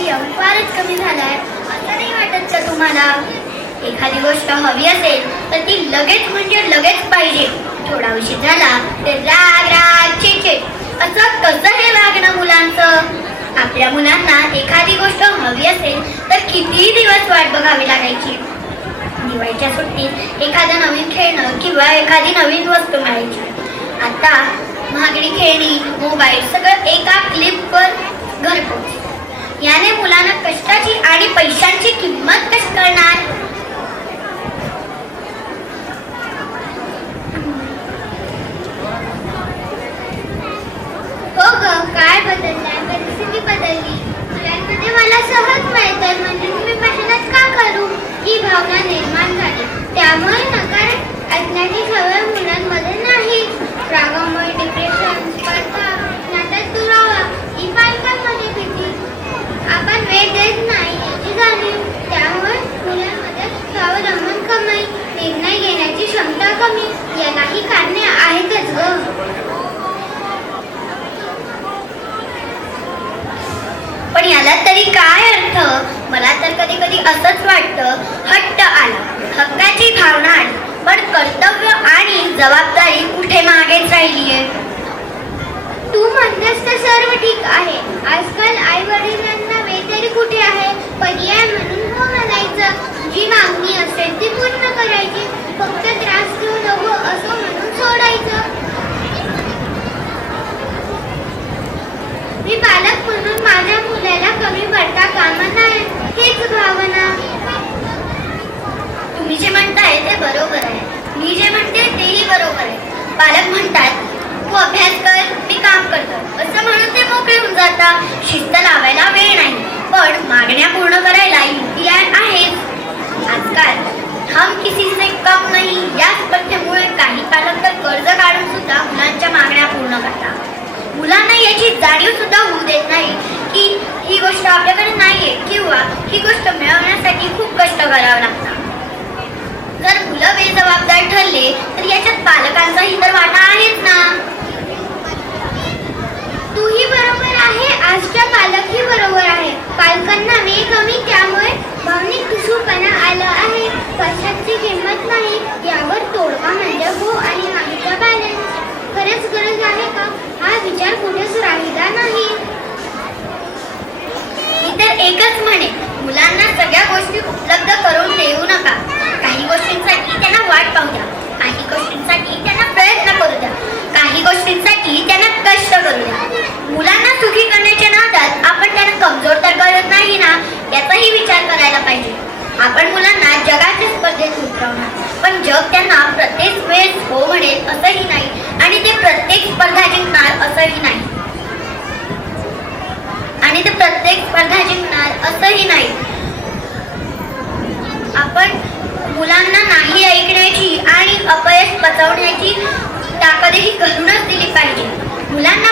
संयम फारच कमी झालाय असं नाही वाटत का तुम्हाला? एखादी गोष्ट हवी असेल तर ती लगेच म्हणजे लगेच पाहिजे. थोडा उशीर झाला तर राग राग चिडचिड असं कसं हे वागणं मुलांचं? आपल्या मुलांना एखादी गोष्ट हवी असेल तर किती दिवस वाट बघावी लागायची. दिवाळीच्या सुट्टीत एखादं नवीन खेळणं किंवा एखादी नवीन वस्तू मिळायची. आता महागडी खेळणी, मोबाईल सगळं एका क्लिपवर घरपोच. याने मुलांना कष्टाची आणि पैशांची किंमत कशी कळणार? हो ग, काय बदललाय? परिस्थिती बदलली. मुलांमध्ये मला सहज मिळतं म्हणजे मी मेहनत का करू ही भावना निर्माण झाली. त्यामुळे नकार ऐकण्याची सवय मुलांमध्ये नाही. रागामुळे डिप्रेशन, स्पर्धा, नाटक दुरावा ही पालकांमध्ये भीती. आपण वेळ देत नाही याची जाणीव. त्यामुळे मुलांमध्ये स्वावलंबन कमी, निर्णय घेण्याची क्षमता कमी. यालाही कारणे आहेतच ग. पण याला तरी काय अर्थ? मला तर कधी कधी असंच वाटतं, हट्ट आला, हक्काची भावना आली, पण कर्तव्य आणि जबाबदारी कुठे मागेच राहिलीये. तू म्हणतेस तर सर्व ठीक आहे. आजकाल आई वडिलांना वेळ तरी कुठे आहे? पर्याय म्हणून हो म्हणायचं. जी मागणी असेल ती पूर्ण करायची. फक्त त्रास देऊ नको असं म्हणून सोडायचं. मी पालक म्हणून माझ्या मुलाला कमी पडता कामा नये हीच भावना. तुम्ही जे म्हणताय ते बरोबर आहे. मी जे म्हणते तेही बरोबर आहे. पालक म्हणतात तू अभ्यास कर, मी काम करतो असं म्हणून ते मोकळे होऊन जातात. शिस्त लावायला वेळ नाही, पण मागण्या पूर्ण करायला UPI आहेच. आजकाल हम किसी से कम नाही या स्पर्धेमुळे काही पालक तर कर्ज काढून सुद्धा मुलांच्या मागण्या पूर्ण करतात. मुलांना याची जाणीव सुद्धा होऊ देत नाही की ही गोष्ट आपल्याकडे नाहीये किंवा ही गोष्ट मिळवण्यासाठी खूप कष्ट करावं लागतं. जर मुलं बेजबाबदार ठरले तर याच्यात पालकांचाही तर वाटा आहेच ना. तूही बरोबर आहे, आजच्या पालकही बरोबर आहे. पालकांना वेळ कमी, त्यामुळे भावनिक ठिसूळपणा आला आहे. पैशाची किंमत नाही यावर तोडगा म्हणजे हो आणि नाहीचा बॅलन्स. खरंच गरज आहे का हा विचार कुठेच राहिला नाही. मी तर एकच म्हणे, मुलांना सगळ्या गोष्टी उपलब्ध करून देऊ नका. काही गोष्टींसाठी त्यांना वाट पाहू द्या, काही गोष्टींसाठी त्यांना प्रयत्न करू द्या, काही गोष्टींसाठी त्यांना कष्ट करू द्या. मुलांना सुखी करण्याच्या नादात आपण त्यांना कमजोर तर करत नाही ना, याचाही विचार करायला पाहिजे. आपण मुलांना जगाच्या स्पर्धेत उतरवणार, पण जग त्यांना प्रत्येक वेळेस हो म्हणेल असंही नाही आणि ते प्रत्येक स्पर्धा जिंकणार असंही नाही. आपण मुलांना नाही ऐकण्याची आणि अपयश पचवण्याची ताकदही घरूनच दिली पाहिजे. मुलांना